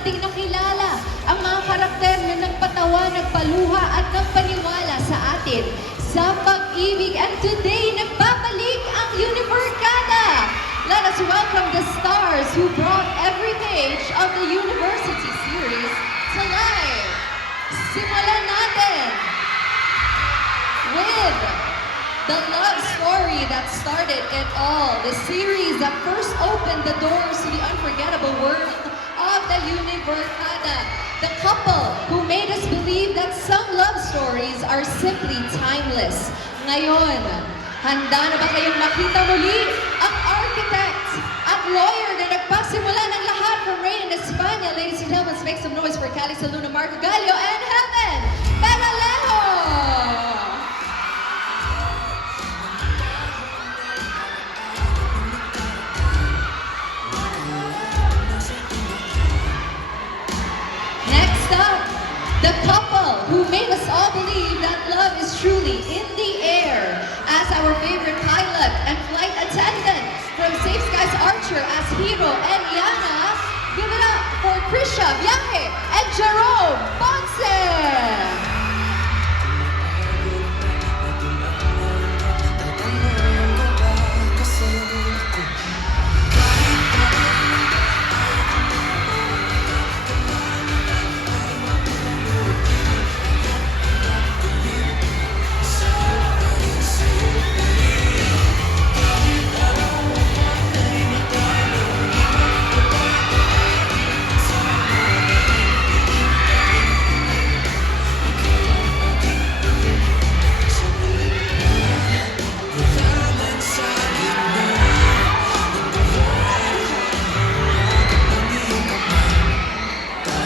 Nakilala ang mga karakter na nagpatawa, nagpaluha at nagpaniwala sa atin sa pag-ibig. And today, nagbabalik ang Univercada. Let us welcome the stars who brought every page of the University series to life. Simulan natin with the love story that started it all. The series that first opened the doors to the unforgettable world of the Univercada. The couple who made us believe that some love stories are simply timeless. Ngayon, handa na ba kayong makita muli ang architect at lawyer na nagpasimula ng lahat from Rain in España? Ladies and gentlemen, let's make some noise for Cali Saluna, Marco Gallo, and Heaven Paralejo! The couple who made us all believe that love is truly in the air as our favorite pilot and flight attendant from Safe Skies Archer as Hiro and Yana. Give it up for Krisha Viaje and Jerome Ponce!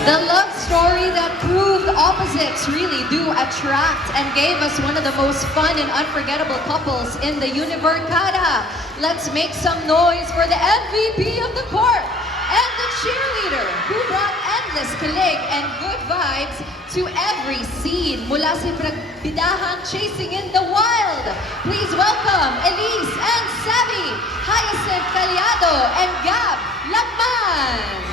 The love story that proved opposites really do attract and gave us one of the most fun and unforgettable couples in the Univercada. Let's make some noise for the MVP of the court and the cheerleader who brought endless kilig and good vibes to every scene. Mula sa Pragbidahang Chasing in the Wild, please welcome Elise and Savvy, Hyacinth Caliado, and Gab Lagman.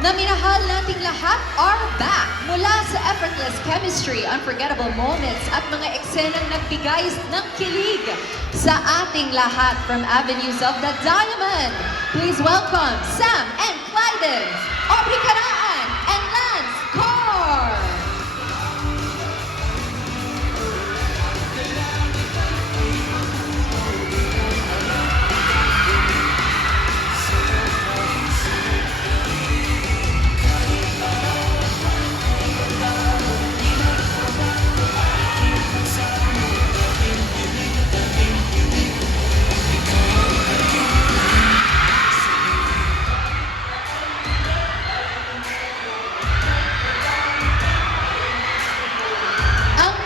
Na minahal nating lahat are back mula sa effortless chemistry, unforgettable moments at mga eksenang nagbigay ng kilig sa ating lahat from Avenues of the Diamond. Please welcome Sam and Clyden, Aubrey Canaan, and Lance Carr.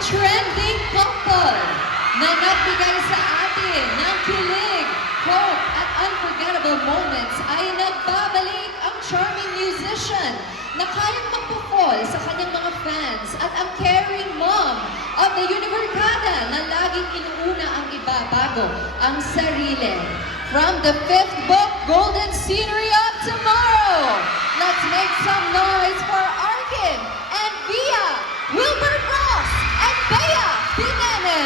Trending couple na nagbigay sa atin ng kilig, hope, at unforgettable moments ay nagbabalik ang charming musician na kayang magpo-fall sa kanyang mga fans at ang caring mom of the Univercada na laging inuuna ang iba bago ang sarili. From the fifth book, Golden Scenery of Tomorrow, let's make some noise for Arkin and Via, Wilbert Ross, and Bea Binene.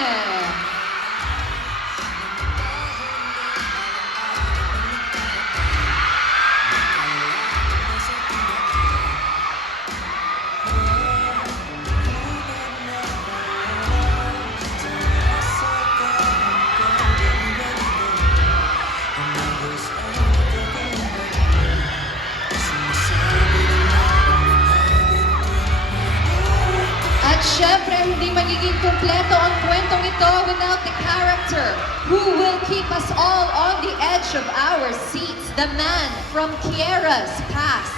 syempre, hindi magiging kumpleto ang kwentong ito without the character who will keep us all on the edge of our seats. The man from Kiera's past.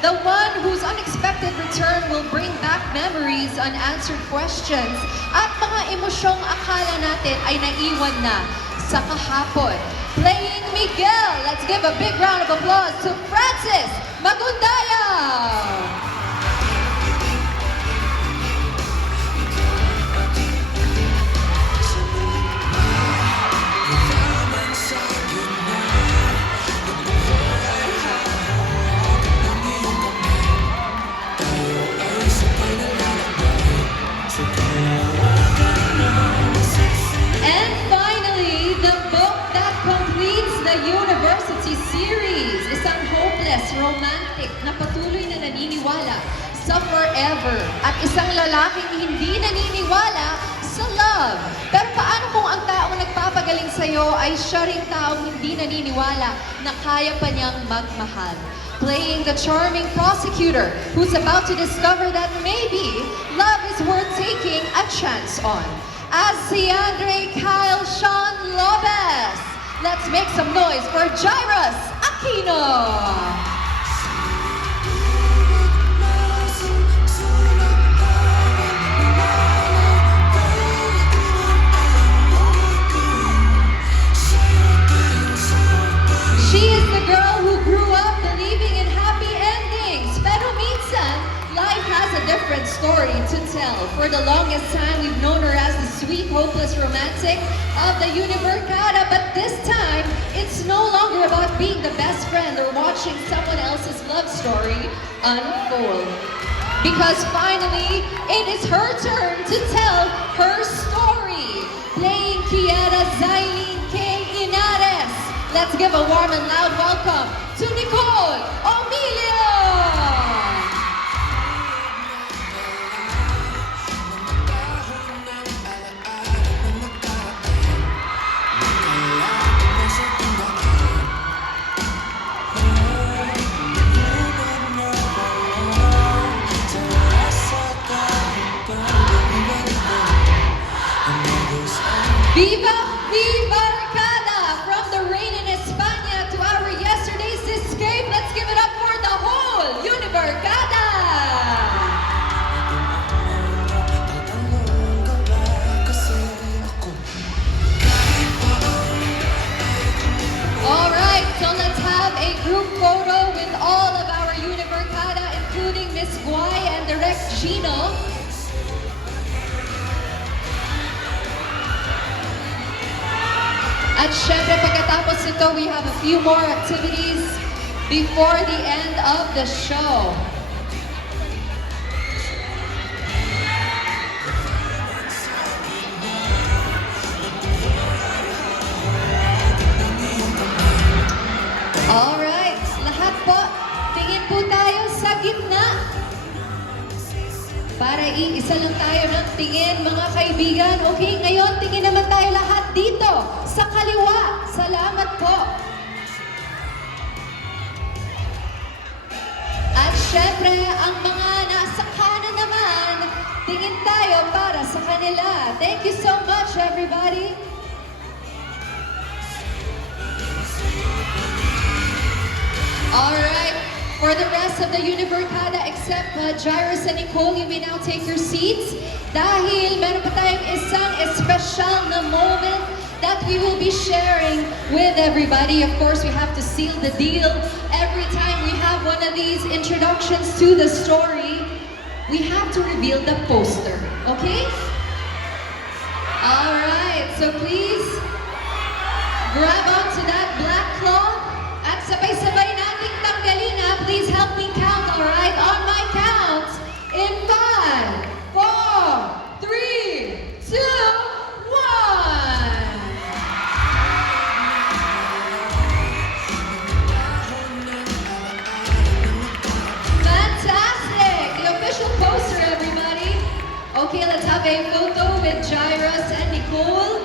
The one whose unexpected return will bring back memories, unanswered questions, at mga emosyong akala natin ay naiwan na sa kahapon. Playing Miguel, let's give a big round of applause to Francis Magundaya! And finally, the book that completes the University Series. Isang hopeless, romantic na patuloy na naniniwala sa forever. At isang lalaking hindi naniniwala sa love. Pero paano kung ang taong nagpapagaling sa'yo ay siya ring taong hindi naniniwala na kaya pa niyang magmahal? Playing the charming prosecutor who's about to discover that maybe love is worth taking a chance on. As si Andre Kyle Sean Lopez. Let's make some noise for Jairus Aquino. She is the girl who grew up believing in happy endings. Pero minsan, life has a different story to tell. For the longest time, we've known her as the sweet, hopeless romantic of the Univercada. But this time, it's no longer about being the best friend or watching someone else's love story unfold. Because finally, it is her turn to tell her story. Playing Kiera Zailin K. Inares. Let's give a warm and loud welcome to Nicole Omilio! Viva Viva Arcada! From the rain in España to our yesterday's escape, let's give it up for the whole Univercada! Alright, so let's have a group photo with all of our Univercada, including Miss Guay and Direct Gino. At syempre, pagkatapos nito, we have a few more activities before the end of the show. Alright, lahat po, tingin po tayo sa gitna. Para iisa lang tayo ng tingin, mga kaibigan. Okay, ngayon tingin naman tayo lahat dito, sa kaliwa. Salamat po. At syempre, ang mga nasa kanan naman, tingin tayo para sa kanila. Thank you so much, everybody. Alright. For the rest of the Univercada, except Jairus and Nicole, you may now take your seats. Dahil meron pa tayong isang espesyal na moment that we will be sharing with everybody. Of course, we have to seal the deal. Every time we have one of these introductions to the story, we have to reveal the poster. Okay? Alright, so please grab onto that black cloth at sabay-sabay nating tanggalin ha. Please help me count, alright? On my count, in 5, 4, 3, 2, 1. Fantastic! The official poster, everybody. Okay, let's have a photo with Jairus and Nicole.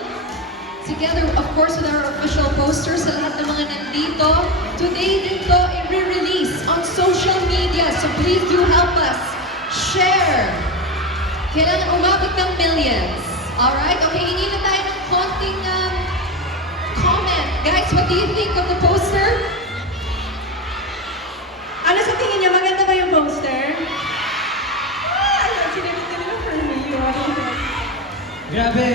Together, of course, with our official poster sa lahat ng mga nandito. Today din to i-release on social media, so please do help us share. Kailangan umabot ng millions. Alright? Okay, hingi na tayo ng konting comment. Guys, what do you think of the poster? Ano sa tingin niyo? Maganda ba yung poster? Ayun, sinimit nila for me. Grabe,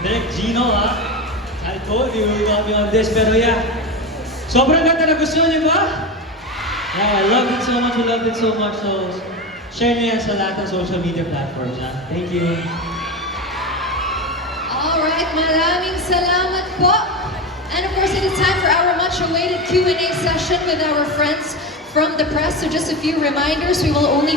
Direk Gino I told you we got me on this, pero yeah. Sobrang ganda na gusto niyo ba? Yeah, I love it so much, we love it so much. So, share niyo yan sa lahat ng social media platforms, ha? Thank you. Alright, maraming salamat po. And of course, it is time for our much-awaited Q&A session with our friends from the press. So just a few reminders, we will only